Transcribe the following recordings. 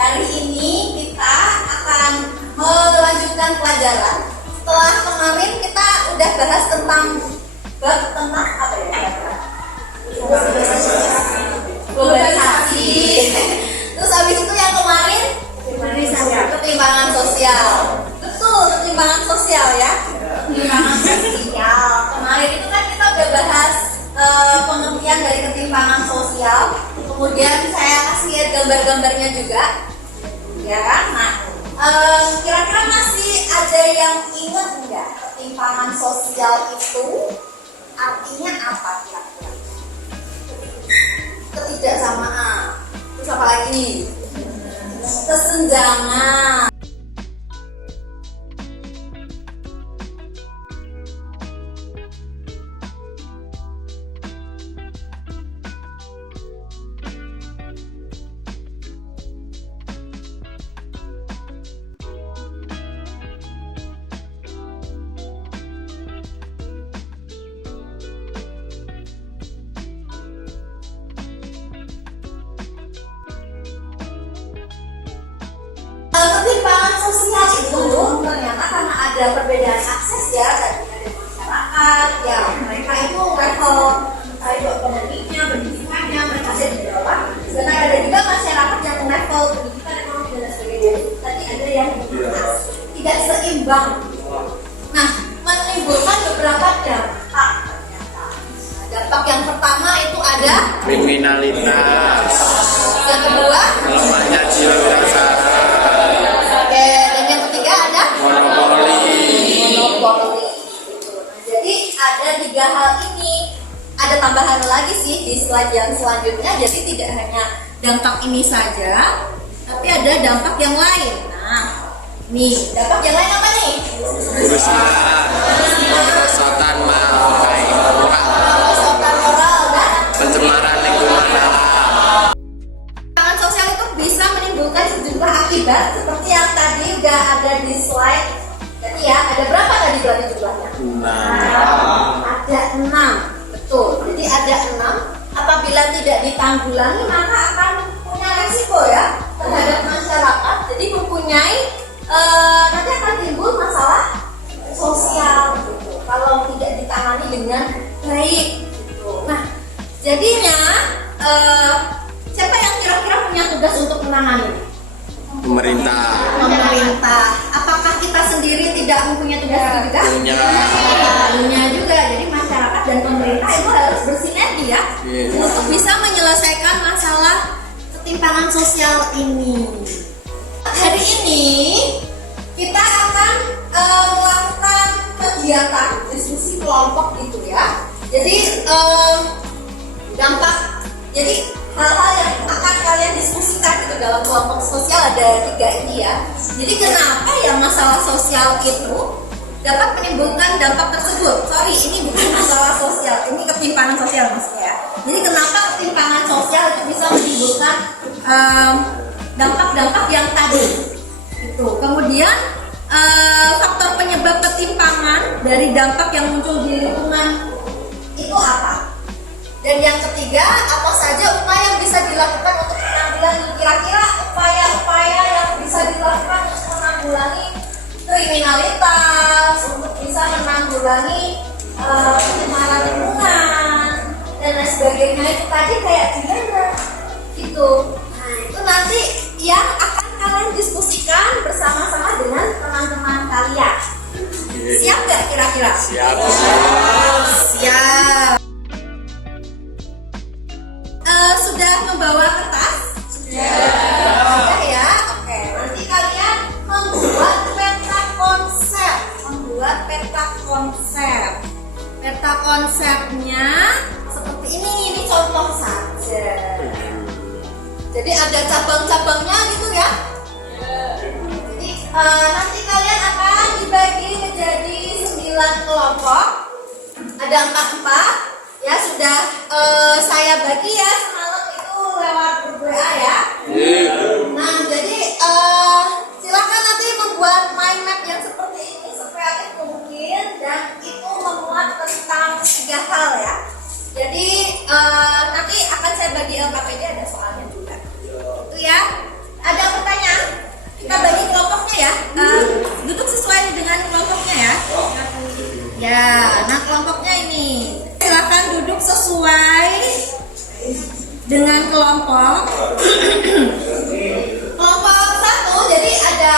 hari ini kita akan melanjutkan pelajaran. Setelah kemarin kita udah bahas tentang apa ya? Globalisasi. Terus habis itu yang kemarin ketimpangan sosial. Betul, ketimpangan sosial ya. Ketimpangan sosial. Kemarin itu kan kita udah bahas pengertian dari ketimpangan sosial. Kemudian saya kasih lihat gambar-gambarnya juga. Ya kan? Nah, kira-kira masih ada yang ingat enggak ketimpangan sosial itu artinya apa kira-kira? Ketidaksamaan. Terus apa lagi? Kesenjangan. Ketimpangan sosial itu ternyata karena ada perbedaan akses ya, tadi ada masyarakat ya, mereka itu level pendidikannya mereka ada di bawah, dan ada juga masyarakat yang level pendidikan ekonomi dan sebagainya tadi ada yang tidak seimbang. Nah, menimbulkan beberapa dampak ternyata. Dampak yang pertama itu ada kriminalitas, yang kedua lemahnya jiwa jadi ada 3 hal ini. Ada tambahan lagi sih di slide yang selanjutnya. Jadi tidak hanya dampak ini saja, tapi ada dampak yang lain. Nah, nih dampak yang lain apa nih? kerusakan moral dan pencemaran lingkungan alam. ketimpangan sosial itu bisa menimbulkan sejumlah akibat seperti yang tadi udah ada di slide. Jadi ya, ada berapa tadi berarti jumlahnya? Ada 6. Betul. Jadi ada 6. Apabila tidak ditanggulangi maka akan punya resiko ya terhadap masyarakat. Jadi mempunyai nanti akan timbul masalah sosial gitu. Kalau tidak ditangani dengan baik gitu. Nah, jadinya siapa yang kira-kira punya tugas untuk menangani? Pemerintah. Apakah kita sendiri tidak mempunyai tugas itu juga? Punya juga. Jadi masyarakat dan pemerintah itu harus bersinergi ya, untuk bisa menyelesaikan masalah ketimpangan sosial ini. Hari ini kita akan melakukan kegiatan diskusi kelompok gitu ya. Jadi dampak, jadi hal-hal yang akan kalian diskusikan gitu dalam kelompok sosial ada 3 ini ya. Jadi kenapa ya masalah sosial itu dapat menimbulkan dampak tersebut? Sorry, ini bukan masalah sosial, ini ketimpangan sosial maksudnya ya. Jadi kenapa ketimpangan sosial itu bisa menimbulkan dampak-dampak yang tadi itu. Kemudian faktor penyebab ketimpangan dari dampak yang muncul di lingkungan itu apa? Dan yang ketiga, apa saja upaya yang bisa dilakukan untuk menanggulangi? Kira-kira upaya-upaya yang bisa dilakukan untuk menanggulangi kriminalitas, untuk bisa menanggulangi pencemaran lingkungan dan lain sebagainya itu tadi kayak gimana gitu. Nah, itu nanti yang akan kalian diskusikan bersama-sama dengan teman-teman kalian. Siap nggak kira-kira? Siap. Sudah membawa kertas? Sudah ya. Oke. Nanti kalian membuat peta konsep. Peta konsepnya seperti ini contoh saja. Jadi ada cabang-cabangnya gitu ya. Jadi nanti kalian akan dibagi menjadi 9 kelompok. Ada 4 ya, sudah saya bagi ya semalam itu lewat grup WA ya. Nah, jadi silakan nanti membuat mind map yang seperti ini sekreatif mungkin, dan itu memuat tentang 3 hal ya. Jadi nanti akan saya bagi LKPD, ada soalnya juga. Itu ya. Ada pertanyaan? ya, duduk sesuai dengan kelompoknya ya. Ya, nah kelompoknya ini silakan duduk sesuai dengan kelompok. Kelompok 1, jadi ada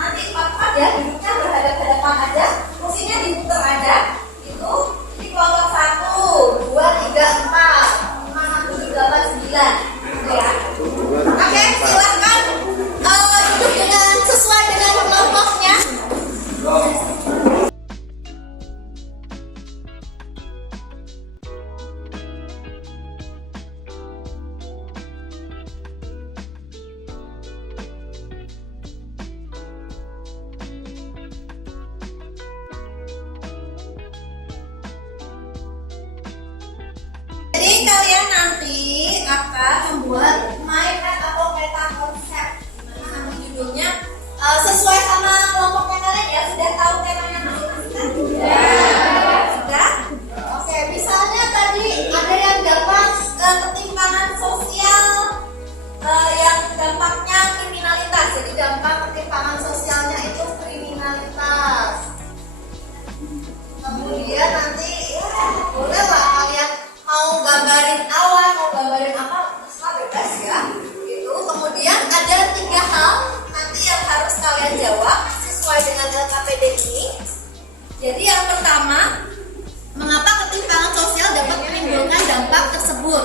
nanti 4 ya, duduknya berhadapan-hadapan aja, kursinya diputar aja. Itu di kelompok 1, 2, 3, 4, 5, 6, 7, 8, 9. Gitu ya. Oke, silahkan duduk dengan sesuai dengan kelompoknya. Jadi kalian nanti akan membuat mindmap atau peta konsep, dimana nanti judulnya sesuai sama kelompoknya kalian ya. Sudah tahu temanya masing-masing kan? Ya. Sudah? Oke, misalnya tadi ada yang dapat ketimpangan sosial, yang dampaknya kriminalitas. Jadi dampak ketimpangan sosialnya itu kriminalitas. Kemudian nanti ya boleh lah kalian mau gambarin awan, mau gambarin apa, terserah bebas ya. Gitu. Kemudian ada 3 hal nanti yang harus kalian jawab sesuai dengan LKPD ini. Jadi yang pertama, mengapa ketimpangan sosial dapat menimbulkan dampak tersebut?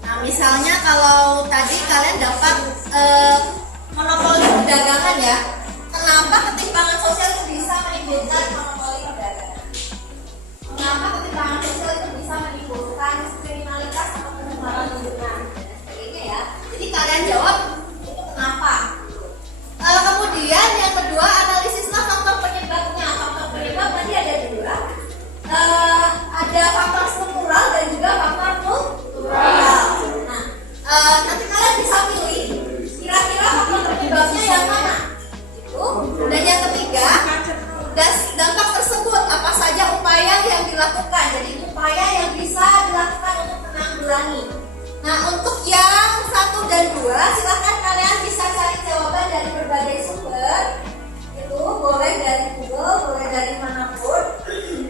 Nah, misalnya kalau tadi kalian dapat monopoli perdagangan ya. Kenapa ketimpangan sosial itu bisa menimbulkan monopoli perdagangan? Kenapa ketimpangan sosial itu bisa menimbulkan kriminalitas atau pencemaran lingkungan dan sebagainya ya? Jadi kalian jawab itu kenapa? Kemudian yang kedua, analisislah faktor penyebabnya. Faktor penyebab tadi ada 2. Ada faktor struktural dan juga faktor kultural. Nah, nanti kalian bisa pilih kira-kira faktor penyebabnya yang mana. Itu. Dan yang ketiga, dampak tersebut apa saja upaya yang dilakukan. Jadi upaya yang bisa dilakukan untuk menanggulangi. Nah, untuk yang 1 dan 2 silahkan kalian bisa cari jawaban dari berbagai sumber. Itu boleh dari Google, boleh dari manapun.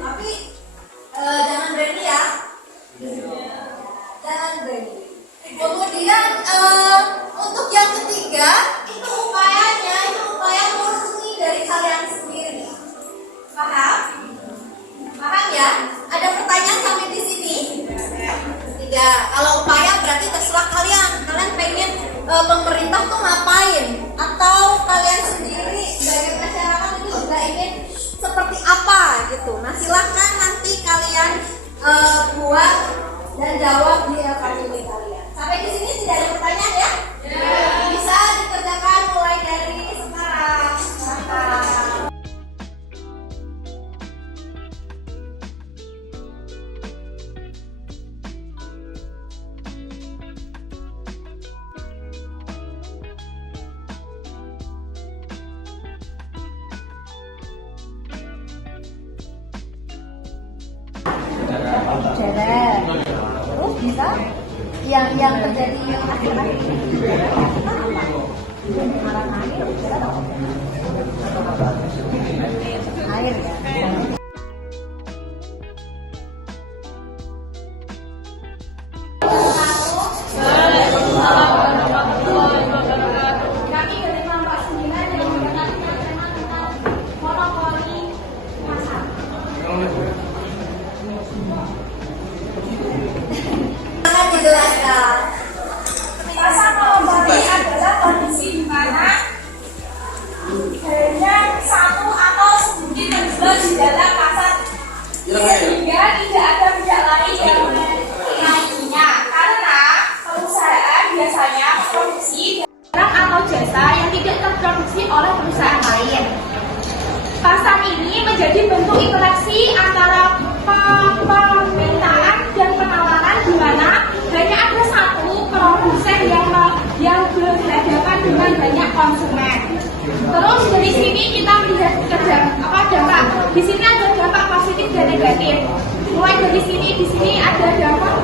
Tapi jangan berani ya. Jangan berani. Kemudian untuk yang ketiga itu upayanya itu upaya murni dari kalian sendiri. Paham? Paham ya? Ada pertanyaan sampai di sini? Tidak. Kalau upaya berarti terserah kalian. Kalian pengen pemerintah tuh ngapain? Atau kalian sendiri sebagai masyarakat itu juga ingin seperti apa gitu. Nah, silahkan nanti kalian buat dan jawab di LKPD kalian. Sampai di sini tidak ada pertanyaan ya? Bisa dikerjakan mulai dari sekarang. Terus bisa yang terjadi yang akhir-akhir air ya. Kami dari kelompok 9 yang mengenal tentang monopoli pasar. Sangat dijelaskan. Pasar monopoli adalah kondisi di mana hanya satu atau sedikit penjual di dalam pasar sehingga tidak ada pihak lain yang menaikinya karena perusahaan biasanya memproduksi barang atau jasa yang tidak terproduksi oleh perusahaan lain. Pasar ini menjadi bentuk interaksi antara permintaan dan penawaran di mana hanya ada satu produsen yang berhadapan dengan banyak konsumen. Terus dari sini kita melihat dampak. Di sini ada dampak positif dan negatif. Mulai dari sini, di sini ada dampak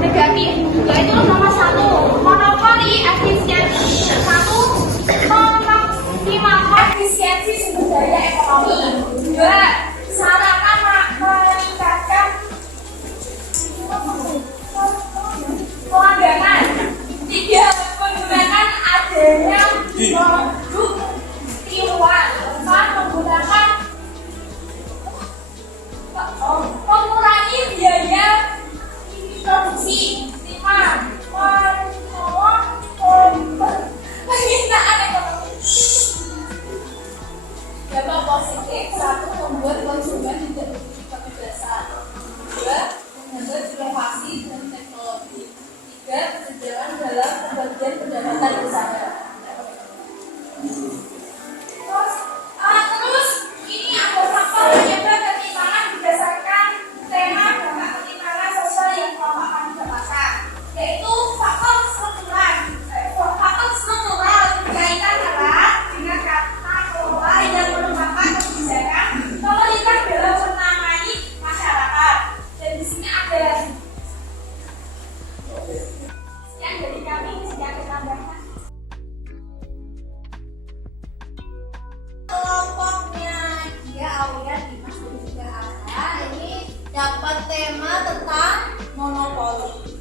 negatif. Yaitu nomor 1, monopoli efisien. 1, memaksimalkan efisiensi sumber daya ekonomi. 2. Sarana meningkatkan pelanggangan. 3. Menggunakan adanya produk tiruan. 4. Menggunakan mengurangi biaya produksi. 5. Penghinaan ekonomi. Dampak positif. 1. Membuat konsumen tidak memiliki kebebasan. 2. Menghambat inovasi dan teknologi. 3. Kesenjangan dalam pembagian pendapatan bersama. Terus ini ada faktor penyebab ketimpangan berdasarkan tema dampak ketimpangan sosial yang kelompok kami dapatkan, yaitu faktor struktural. Faktor struktural berkaitan erat dengan tata kelola yang merupakan kebijakan pemerintah dalam menangani masyarakat. Dan di sini ada yang dari kami jika ditambahkan. Kelompoknya dia Aulia, Dimas dan juga Ana ini dapat tema tentang monopoli.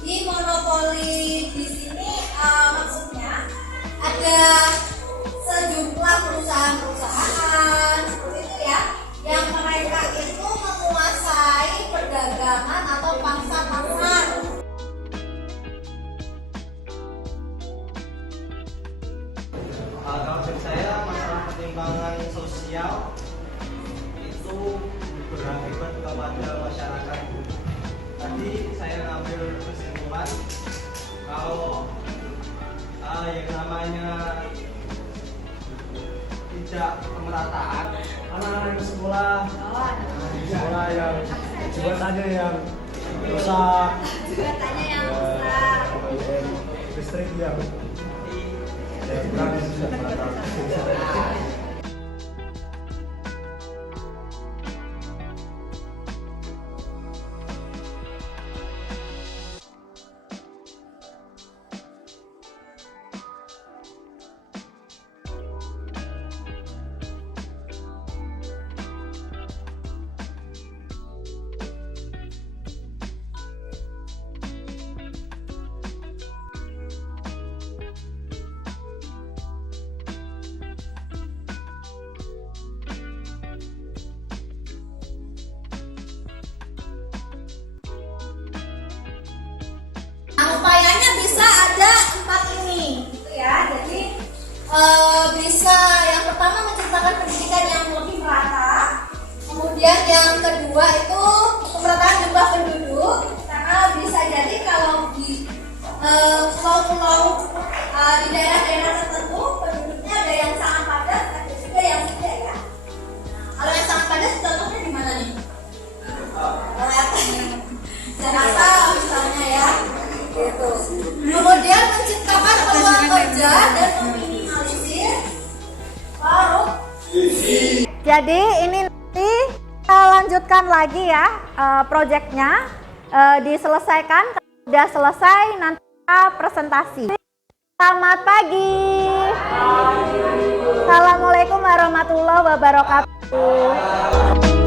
Di monopoli di sini maksudnya ada sejumlah perusahaan-perusahaan seperti itu ya, yang mereka itu menguasai perdagangan atau pasar-pasar. Kalau dari saya, masalah pertimbangan sosial itu berakibat kepada masyarakat. Tadi saya ngambil kesimpulan kalau yang namanya tidak pemerataan, anak-anak di sekolah yang jembatannya yang rusak, Jembatannya yang rusak. listrik yang kurang bisa pemerataan. Upayanya bisa ada 4 ini, gitu ya. Jadi bisa yang pertama menciptakan pendidikan yang lebih merata. Kemudian yang kedua itu pemerataan jumlah penduduk, karena bisa jadi kalau di pulau-pulau di daerah-daerah tertentu penduduknya ada yang sangat padat, ada juga yang tidak ya. Kalau yang sangat padat contohnya di mana nih? Jakarta misalnya ya. Gitu. Kemudian menciptakan peluang kerja dan meminimalisir korupsi. Jadi ini nanti kita lanjutkan lagi ya proyeknya, diselesaikan. Sudah selesai nanti kita presentasi. Selamat pagi. Assalamualaikum warahmatullahi wabarakatuh.